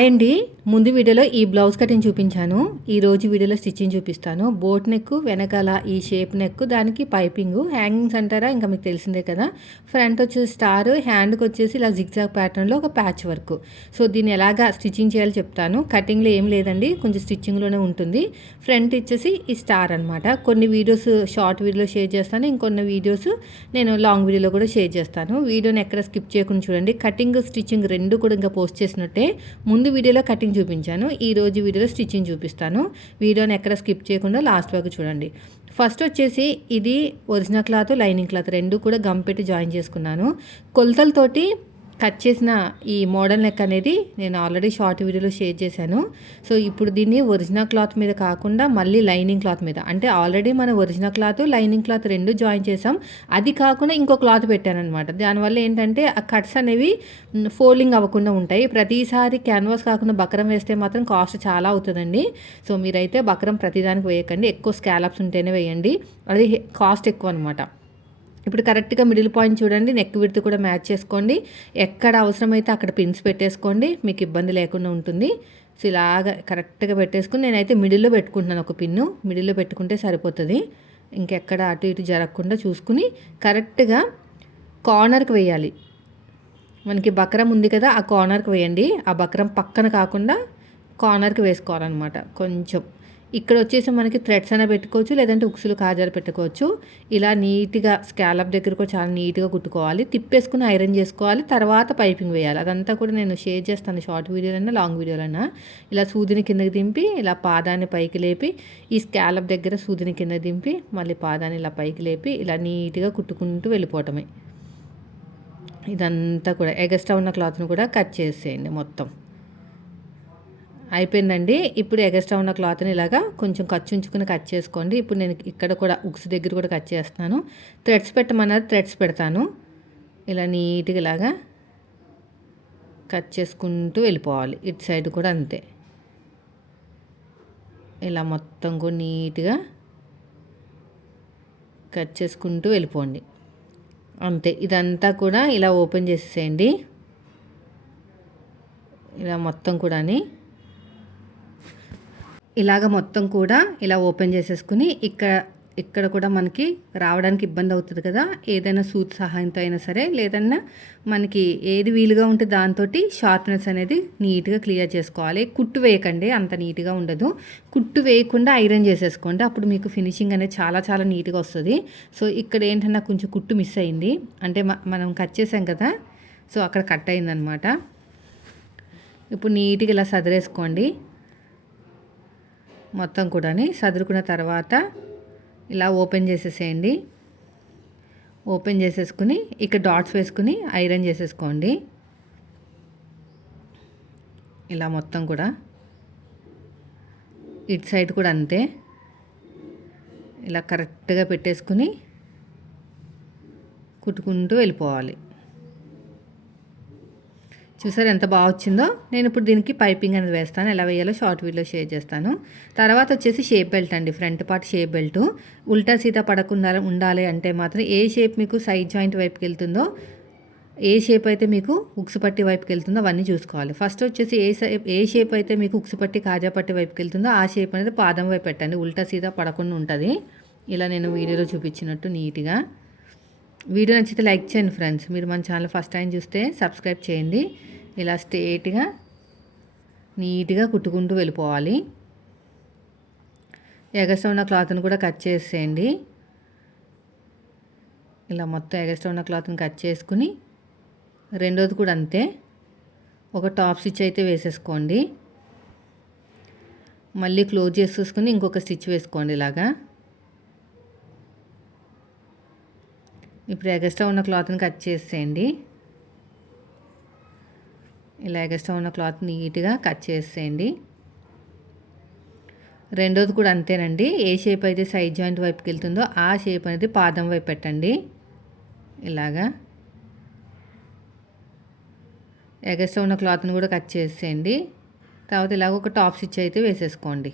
Hi అండి. ముందు వీడియోలో ఈ బ్లౌజ్ కటింగ్ చూపించాను. ఈరోజు వీడియోలో స్టిచ్చింగ్ చూపిస్తాను. బోట్ నెక్ వెనకాల ఈ షేప్ నెక్, దానికి పైపింగు, హ్యాంగింగ్స్ అంటారా ఇంకా మీకు తెలిసిందే కదా. ఫ్రంట్ వచ్చేసి స్టార్, హ్యాండ్కి వచ్చేసి ఇలా జిగ్జాగ్ ప్యాటర్న్లో ఒక ప్యాచ్ వర్క్. సో దీన్ని ఎలాగా స్టిచ్చింగ్ చేయాలో చెప్తాను. కటింగ్లో ఏం లేదండి, కొంచెం స్టిచ్చింగ్లోనే ఉంటుంది. ఫ్రంట్ ఇచ్చేసి ఈ స్టార్ అనమాట. కొన్ని వీడియోస్ షార్ట్ వీడియోలో షేర్ చేస్తాను, ఇంకొన్ని వీడియోస్ నేను లాంగ్ వీడియోలో కూడా షేర్ చేస్తాను. వీడియోని ఎక్కడ స్కిప్ చేయకుండా చూడండి. కటింగ్ స్టిచ్చింగ్ రెండు కూడా ఇంకా పోస్ట్ చేసినట్టే. ముందు వీడియోలో కటింగ్ చూపించాను, ఈరోజు వీడియోలో స్టిచ్చింగ్ చూపిస్తాను. వీడియోని ఎక్కడ స్కిప్ చేయకుండా లాస్ట్ వరకు చూడండి. ఫస్ట్ వచ్చేసి ఇది ఒరిజినల్ క్లాత్, లైనింగ్ క్లాత్ రెండు కూడా గమ్ పెట్టి జాయిన్ చేసుకున్నాను. కొలతలతోటి కట్ చేసిన ఈ మోడల్ నెక్ అనేది నేను ఆల్రెడీ షార్ట్ వీడియోలో షేర్ చేశాను. సో ఇప్పుడు దీన్ని ఒరిజినల్ క్లాత్ మీద కాకుండా మళ్ళీ లైనింగ్ క్లాత్ మీద, అంటే ఆల్రెడీ మనం ఒరిజినల్ క్లాత్ లైనింగ్ క్లాత్ రెండు జాయిన్ చేసాం, అది కాకుండా ఇంకో క్లాత్ పెట్టాను అనమాట. దానివల్ల ఏంటంటే ఆ కట్స్ అనేవి ఫోల్డింగ్ అవ్వకుండా ఉంటాయి. ప్రతిసారి క్యాన్వాస్ కాకుండా బక్రం వేస్తే మాత్రం కాస్ట్ చాలా అవుతుందండి. సో మీరైతే బక్రం ప్రతిదానికి వేయకండి, ఎక్కువ స్కాలప్స్ ఉంటేనే వేయండి, అది కాస్ట్ ఎక్కువ అనమాట. ఇప్పుడు కరెక్ట్గా మిడిల్ పాయింట్ చూడండి, నెక్ విడ్త్ కూడా మ్యాచ్ చేసుకోండి. ఎక్కడ అవసరమైతే అక్కడ పిన్స్ పెట్టేసుకోండి, మీకు ఇబ్బంది లేకుండా ఉంటుంది. సో ఇలాగ కరెక్ట్గా పెట్టేసుకుని నేనైతే మిడిల్లో పెట్టుకుంటున్నాను. ఒక పిన్ను మిడిల్లో పెట్టుకుంటే సరిపోతుంది. ఇంకెక్కడ అటు ఇటు జరగకుండా చూసుకుని కరెక్ట్గా కార్నర్కి వేయాలి. మనకి బక్రం ఉంది కదా, ఆ కార్నర్కి వేయండి. ఆ బక్రం పక్కన కాకుండా కార్నర్కి వేసుకోవాలన్నమాట. కొంచెం ఇక్కడ వచ్చేసి మనకి థ్రెడ్స్ అయినా పెట్టుకోవచ్చు, లేదంటే ఉక్సులు కాజాలు పెట్టుకోవచ్చు. ఇలా నీట్గా స్కాలప్ దగ్గర కూడా చాలా నీట్గా కుట్టుకోవాలి. తిప్పేసుకుని ఐరన్ చేసుకోవాలి, తర్వాత పైపింగ్ వేయాలి. అదంతా కూడా నేను షేర్ చేస్తాను షార్ట్ వీడియోలైనా లాంగ్ వీడియోలైనా. ఇలా సూదిని కిందకి దింపి ఇలా పాదాన్ని పైకి లేపి, ఈ స్కాలప్ దగ్గర సూదిని కింద దింపి మళ్ళీ పాదాన్ని ఇలా పైకి లేపి ఇలా నీట్గా కుట్టుకుంటూ వెళ్ళిపోవటమే. ఇదంతా కూడా ఎగస్ట్రా ఉన్న క్లాత్ను కూడా కట్ చేసేయండి. మొత్తం అయిపోయిందండి. ఇప్పుడు ఎగస్ట్రా ఉన్న క్లాత్ని ఇలాగా కొంచెం ఖర్చు ఉంచుకుని కట్ చేసుకోండి. ఇప్పుడు నేను ఇక్కడ కూడా ఉక్స్ దగ్గర కూడా కట్ చేస్తున్నాను. థ్రెడ్స్ పెట్టమన్నది థ్రెడ్స్ పెడతాను. ఇలా నీట్గా ఇలాగా కట్ చేసుకుంటూ వెళ్ళిపోవాలి. ఇటు సైడ్ కూడా అంతే, ఇలా మొత్తం కూడా నీట్గా కట్ చేసుకుంటూ వెళ్ళిపోండి. అంతే, ఇదంతా కూడా ఇలా ఓపెన్ చేసేసేయండి. ఇలా మొత్తం కూడా ఇలాగ మొత్తం కూడా ఇలా ఓపెన్ చేసేసుకుని ఇక్కడ కూడా మనకి రావడానికి ఇబ్బంది అవుతుంది కదా. ఏదైనా సూత్ సహాయంతో అయినా సరే, లేదన్నా మనకి ఏది వీలుగా ఉంటే దాంతో షార్ప్నెస్ అనేది నీట్గా క్లియర్ చేసుకోవాలి. కుట్టు వేయకండి, అంత నీట్గా ఉండదు. కుట్టు వేయకుండా ఐరన్ చేసేసుకోండి, అప్పుడు మీకు ఫినిషింగ్ అనేది చాలా చాలా నీట్గా వస్తుంది. సో ఇక్కడ ఏంటన్నా కొంచెం కుట్టు మిస్ అయింది, అంటే మనం కట్ చేసాం కదా, సో అక్కడ కట్ అయిందనమాట. ఇప్పుడు నీట్గా ఇలా సదిరేసుకోండి. మొత్తం కూడా సదురుకున్న తర్వాత ఇలా ఓపెన్ చేసేసేయండి. ఓపెన్ చేసేసుకుని ఇక్కడ డాట్స్ వేసుకుని ఐరన్ చేసేసుకోండి. ఇలా మొత్తం కూడా ఇటు సైడ్ కూడా అంతే, ఇలా కరెక్ట్గా పెట్టేసుకుని కుట్టుకుంటూ వెళ్ళిపోవాలి. చూసారు ఎంత బాగా వచ్చిందో. నేను ఇప్పుడు దీనికి పైపింగ్ అనేది వేస్తాను, ఎలా వేయాలో షార్ట్ వీడియోలో షేర్ చేస్తాను. తర్వాత వచ్చేసి షేప్ బెల్ట్ అండి, ఫ్రంట్ పార్ట్ షేప్ బెల్ట్. ఉల్టా సీదా పడకుండా ఉండాలి అంటే మాత్రం ఏ షేప్ మీకు సైడ్ జాయింట్ వైపుకి వెళ్తుందో, ఏ షేప్ అయితే మీకు ఉక్సు పట్టి వైపుకి వెళ్తుందో అవన్నీ చూసుకోవాలి. ఫస్ట్ వచ్చేసి ఏ షేప్ అయితే మీకు ఉక్సు పట్టి కాజా పట్టి వైపుకి వెళ్తుందో ఆ షేప్ అనేది పాదం వైపు పెట్టండి, ఉల్టా సీదా పడకుండా ఉంటుంది. ఇలా నేను వీడియోలో చూపించినట్టు నీట్గా. వీడియో నచ్చితే లైక్ చేయండి ఫ్రెండ్స్. మీరు మన ఛానల్ ఫస్ట్ టైం చూస్తే సబ్స్క్రైబ్ చేయండి. ఇలా స్ట్రేట్గా నీట్గా కుట్టుకుంటూ వెళ్ళిపోవాలి. ఎగస్ట్రా ఉన్న క్లాత్ని కూడా కట్ చేసేయండి. ఇలా మొత్తం ఎగస్ట్రా ఉన్న క్లాత్ని కట్ చేసుకుని రెండోది కూడా అంతే, ఒక టాప్ స్టిచ్ అయితే వేసేసుకోండి. మళ్ళీ క్లోజ్ చేసేసుకుని ఇంకొక స్టిచ్ వేసుకోండి ఇలాగా. ఇప్పుడు ఎగస్ట్రా ఉన్న క్లాత్ని కట్ చేసేయండి. ఇలా ఎగస్ట్రా ఉన్న క్లాత్ నీట్గా కట్ చేసేయండి. రెండోది కూడా అంతేనండి, ఏ షేప్ అయితే సైడ్ జాయింట్ వైపుకి వెళ్తుందో ఆ షేప్ అనేది పాదం వైపు పెట్టండి. ఇలాగా ఎగస్ట్రా ఉన్న క్లాత్ని కూడా కట్ చేసేయండి. తర్వాత ఇలాగ ఒక టాప్ స్టిచ్ అయితే వేసేసుకోండి.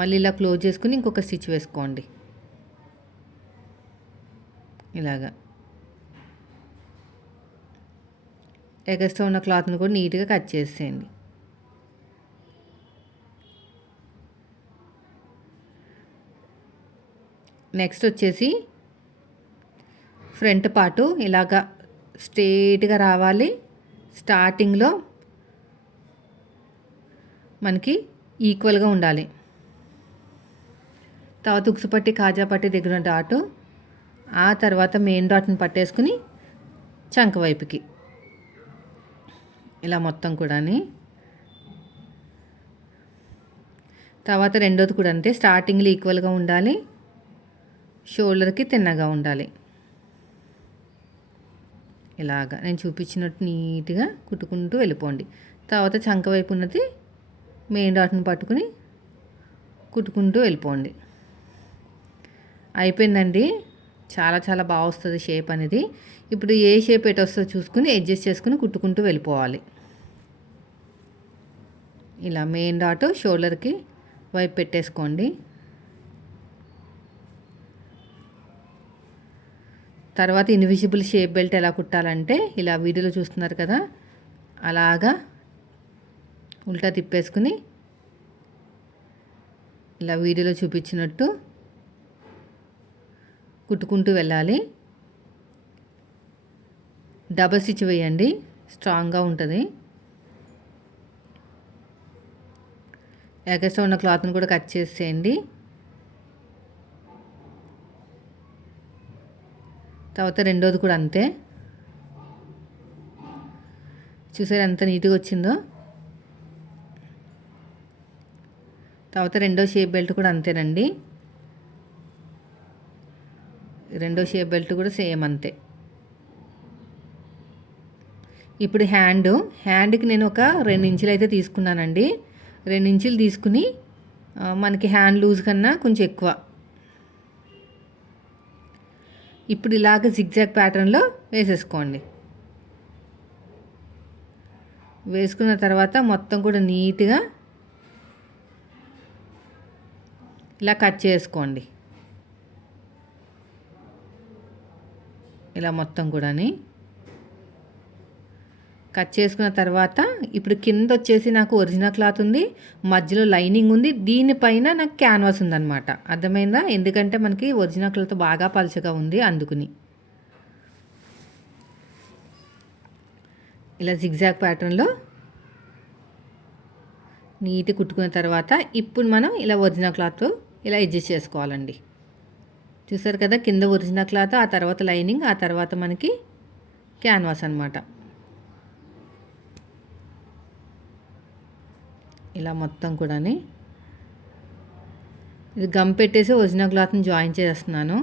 మళ్ళీ ఇలా క్లోజ్ చేసుకుని ఇంకొక స్టిచ్ వేసుకోండి ఇలాగా. ఎగస్ట్రా ఉన్న క్లాత్ని కూడా నీట్గా కట్ చేసేయండి. నెక్స్ట్ వచ్చేసి ఫ్రంట్ పార్టు ఇలాగా స్ట్రెయిట్గా రావాలి. స్టార్టింగ్లో మనకి ఈక్వల్గా ఉండాలి. తర్వాత ఉక్సుపట్టి కాజాపట్టి దగ్గర డాటు, ఆ తర్వాత మెయిన్ డాట్ని పట్టేసుకుని చంక వైపుకి ఇలా మొత్తం కూడా. తర్వాత రెండోది కూడా అంతే, స్టార్టింగ్లో ఈక్వల్గా ఉండాలి, షోల్డర్కి తిన్నగా ఉండాలి. ఇలాగా నేను చూపించినట్టు నీట్గా కుట్టుకుంటూ వెళ్ళిపోండి. తర్వాత చంక వైపు ఉన్నది మెయిన్ డాట్ని పట్టుకుని కుట్టుకుంటూ వెళ్ళిపోండి. అయిపోయిందండి. చాలా చాలా బాగా వస్తుంది షేప్ అనేది. ఇప్పుడు ఏ షేప్ ఎటు వస్తుందో చూసుకుని అడ్జస్ట్ చేసుకుని కుట్టుకుంటూ వెళ్ళిపోవాలి. ఇలా మెయిన్ డాట్ షోల్డర్కి వైపు పెట్టేసుకోండి. తర్వాత ఇన్విజిబుల్ షేప్ బెల్ట్ ఎలా కుట్టాలంటే ఇలా వీడియోలో చూస్తున్నారు కదా, అలాగా ఉల్టా తిప్పేసుకుని ఇలా వీడియోలో చూపించినట్టు కుట్టుకుంటూ వెళ్ళాలి. డబల్ స్టిచ్ వేయండి, స్ట్రాంగ్గా ఉంటుంది. ఎగస్ట్రా ఉన్న క్లాత్ని కూడా కట్ చేసేయండి. తర్వాత రెండోది కూడా అంతే. చూసారు ఎంత నీట్గా వచ్చిందో. తర్వాత రెండో షేప్ బెల్ట్ కూడా అంతేనండి. రెండో షేప్ బెల్ట్ కూడా సేమ్ అంతే. ఇప్పుడు హ్యాండ్కి నేను ఒక 2 ఇంచులు అయితే తీసుకున్నానండి. 2 ఇంచులు తీసుకుని మనకి హ్యాండ్ లూజ్ కన్నా కొంచెం ఎక్కువ. ఇప్పుడు ఇలాగ జిగ్జాగ్ ప్యాటర్న్లో వేసేసుకోండి. వేసుకున్న తర్వాత మొత్తం కూడా నీట్గా ఇలా కట్ చేసుకోండి. ఇలా మొత్తం కూడా కట్ చేసుకున్న తర్వాత ఇప్పుడు కింద వచ్చేసి నాకు ఒరిజినల్ క్లాత్ ఉంది, మధ్యలో లైనింగ్ ఉంది, దీనిపైన నాకు క్యాన్వాస్ ఉందన్నమాట. అర్థమైందా? ఎందుకంటే మనకి ఒరిజినల్ క్లాత్ బాగా పలుచగా ఉంది, అందుకుని ఇలా జిగ్జాగ్ ప్యాటర్న్లో నీట్గా కుట్టుకున్న తర్వాత ఇప్పుడు మనం ఇలా ఒరిజినల్ క్లాత్ ఇలా అడ్జస్ట్ చేసుకోవాలండి. చూసారు కదా, కింద ఒరిజినల్ క్లాత్, ఆ తర్వాత లైనింగ్, ఆ తర్వాత మనకి క్యాన్వాస్ అన్నమాట. ఇలా మొత్తం కూడా ఇది గమ్ పెట్టేసి ఒరిజినల్ క్లాత్ని జాయిన్ చేస్తున్నాను.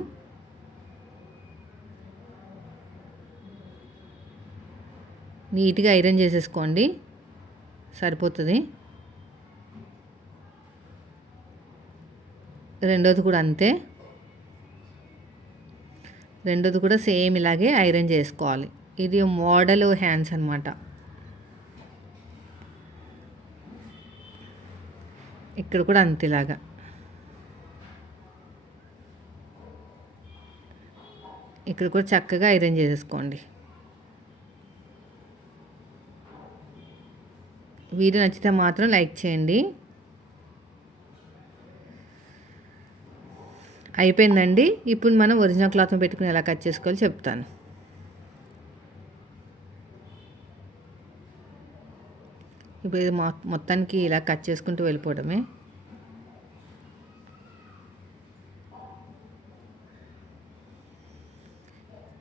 నీట్గా ఐరన్ చేసేసుకోండి, సరిపోతుంది. రెండోది కూడా అంతే. రెండోది కూడా సేమ్ ఇలాగే ఐరన్ చేసుకోవాలి. ఇది మోడల్ హ్యాండ్స్ అన్నమాట. ఇక్కడ కూడా అంతేలాగా ఇక్కడ కూడా చక్కగా ఐరన్ చేసేసుకోండి. వీడియో నచ్చితే మాత్రం లైక్ చేయండి. అయిపోయిందండి. ఇప్పుడు మనం ఒరిజినల్ క్లాత్ని పెట్టుకుని ఎలా కట్ చేసుకోవాలో చెప్తాను. ఇప్పుడు ఇది మొత్తానికి ఇలా కట్ చేసుకుంటూ వెళ్ళిపోవడమే.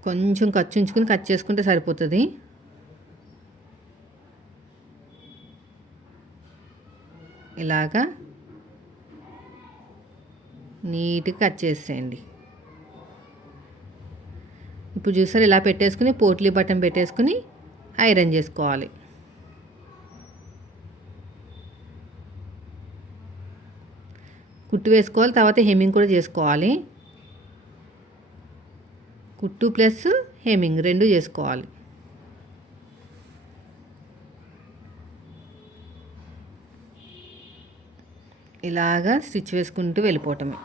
కొంచెం ఖర్చు ఉంచుకుని కట్ చేసుకుంటే సరిపోతుంది. ఇలాగా నీట్గా కట్ చేసేయండి. ఇప్పుడు చూసారు, ఇలా పెట్టేసుకుని పోట్లీ బటన్ పెట్టేసుకుని ఐరన్ చేసుకోవాలి. కుట్టు వేసుకోవాలి, తర్వాత హెమ్మింగ్ కూడా చేసుకోవాలి. కుట్టు ప్లస్ హెమ్మింగ్ రెండు చేసుకోవాలి. ఇలాగా స్టిచ్ వేసుకుంటూ వెళ్ళిపోవటమే.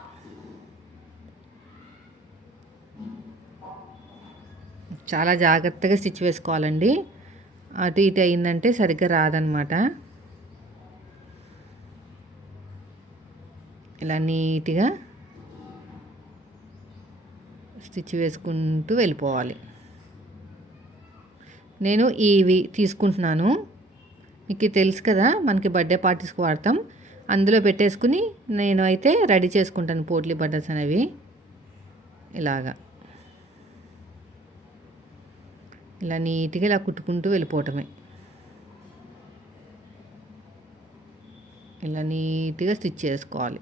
చాలా జాగ్రత్తగా స్టిచ్ వేసుకోవాలండి. అటు ఇటు అయిందంటే సరిగ్గా రాదనమాట. ఇలా నీట్గా స్టిచ్ వేసుకుంటూ వెళ్ళిపోవాలి. నేను ఇవి తీసుకుంటున్నాను, మీకు తెలుసు కదా, మనకి బర్త్డే పార్టీస్కి వాడతాం. అందులో పెట్టేసుకుని నేను అయితే రెడీ చేసుకుంటాను పోట్లీ బటన్స్ అనేవి. ఇలాగా ఇలా నీట్గా ఇలా కుట్టుకుంటూ వెళ్ళిపోవటమే. ఇలా నీట్గా స్టిచ్ చేసుకోవాలి.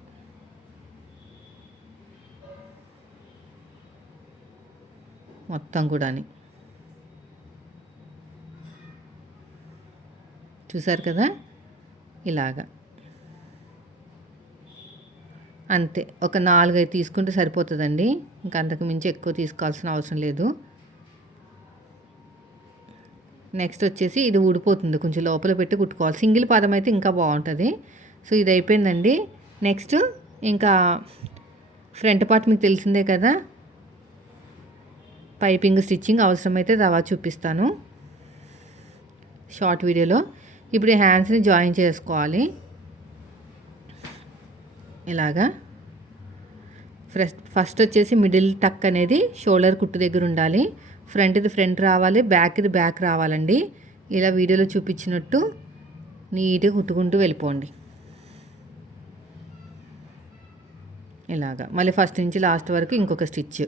మొత్తం కూడా చూసారు కదా, ఇలాగా అంతే. ఒక 4-5 తీసుకుంటే సరిపోతుందండి, ఇంకా అంతకు మించి ఎక్కువ తీసుకోవాల్సిన అవసరం లేదు. నెక్స్ట్ వచ్చేసి ఇది ఊడిపోతుంది, కొంచెం లోపల పెట్టి కుట్టుకోవాలి. సింగిల్ పాదం అయితే ఇంకా బాగుంటుంది. సో ఇది అయిపోయిందండి. నెక్స్ట్ ఇంకా ఫ్రంట్ పార్ట్ మీకు తెలిసిందే కదా, పైపింగ్ స్టిచ్చింగ్ అవసరమైతే తర్వాత చూపిస్తాను షార్ట్ వీడియోలో. ఇప్పుడు ఈ హ్యాండ్స్ని జాయిన్ చేసుకోవాలి. ఇలాగా ఫస్ట్ వచ్చేసి మిడిల్ టక్ అనేది షోల్డర్ కుట్టు దగ్గర ఉండాలి. ఫ్రంట్ది ఫ్రంట్ రావాలి, బ్యాక్ది బ్యాక్ రావాలండి. ఇలా వీడియోలో చూపించినట్టు నీట్గా కుట్టుకుంటూ వెళ్ళిపోండి. ఇలాగా మళ్ళీ ఫస్ట్ నుంచి లాస్ట్ వరకు ఇంకొక స్టిచ్.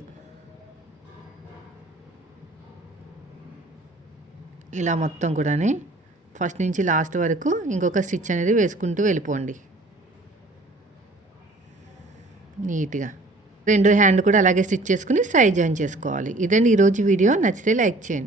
ఇలా మొత్తం కూడా ఫస్ట్ నుంచి లాస్ట్ వరకు ఇంకొక స్టిచ్ అనేది వేసుకుంటూ వెళ్ళిపోండి నీట్గా. రెండో హ్యాండ్ కూడా అలాగే స్టిచ్ చేసుకుని సైడ్ జాయిన్ చేసుకోవాలి. ఇదండి ఈరోజు వీడియో. నచ్చితే లైక్ చేయండి.